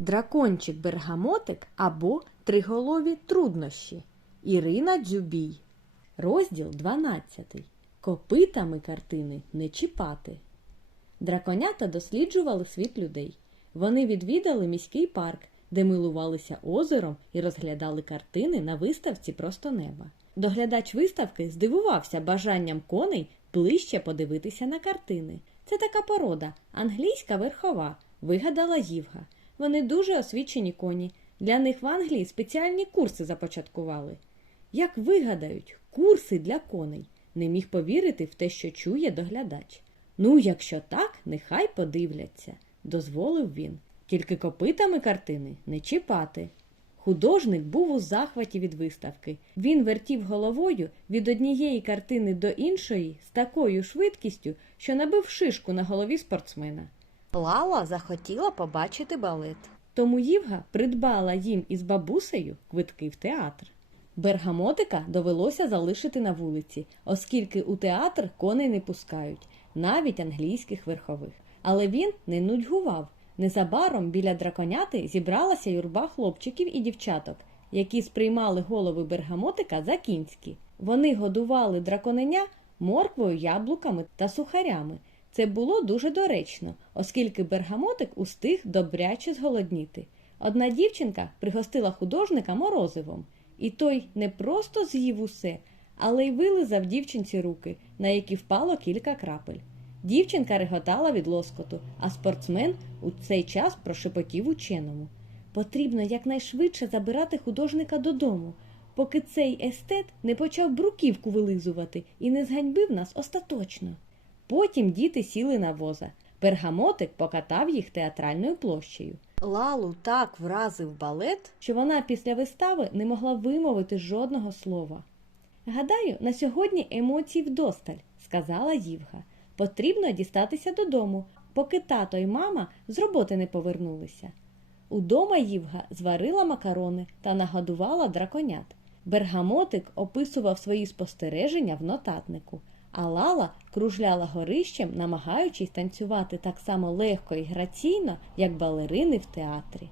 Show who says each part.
Speaker 1: Дракончик Бергамотик або Триголові труднощі. Ірина Дзюбій. Розділ 12. Копитами картини не чіпати. Драконята досліджували світ людей. Вони відвідали міський парк, де милувалися озером і розглядали картини на виставці просто неба. Доглядач виставки здивувався бажанням коней ближче подивитися на картини. Це така порода, англійська верхова, вигадала Ївга. Вони дуже освічені коні. Для них в Англії спеціальні курси започаткували. Як вигадають, курси для коней. Не міг повірити в те, що чує доглядач. Ну, якщо так, нехай подивляться, дозволив він. Тільки копитами картини не чіпати. Художник був у захваті від виставки. Він вертів головою від однієї картини до іншої з такою швидкістю, що набив шишку на голові спортсмена.
Speaker 2: Лала захотіла побачити балет.
Speaker 1: Тому Ївга придбала їм із бабусею квитки в театр. Бергамотика довелося залишити на вулиці, оскільки у театр коней не пускають, навіть англійських верхових. Але він не нудьгував. Незабаром біля драконяти зібралася юрба хлопчиків і дівчаток, які сприймали голови бергамотика за кінські. Вони годували драконеня морквою, яблуками та сухарями. Це було дуже доречно, оскільки бергамотик устиг добряче зголодніти. Одна дівчинка пригостила художника морозивом, і той не просто з'їв усе, але й вилизав дівчинці руки, на які впало кілька крапель. Дівчинка реготала від лоскоту, а спортсмен у цей час прошепотів ученому. Потрібно якнайшвидше забирати художника додому, поки цей естет не почав бруківку вилизувати і не зганьбив нас остаточно. Потім діти сіли на воза. Пергамотик покатав їх театральною площею,
Speaker 2: Лалу так вразив балет,
Speaker 1: що вона після вистави не могла вимовити жодного слова. Гадаю, на сьогодні емоцій вдосталь, сказала Ївга. Потрібно дістатися додому, поки тато і мама з роботи не повернулися. Удома Ївга зварила макарони та нагодувала драконят. Бергамотик описував свої спостереження в нотатнику, а Лала кружляла горищем, намагаючись танцювати так само легко і граційно, як балерини в театрі.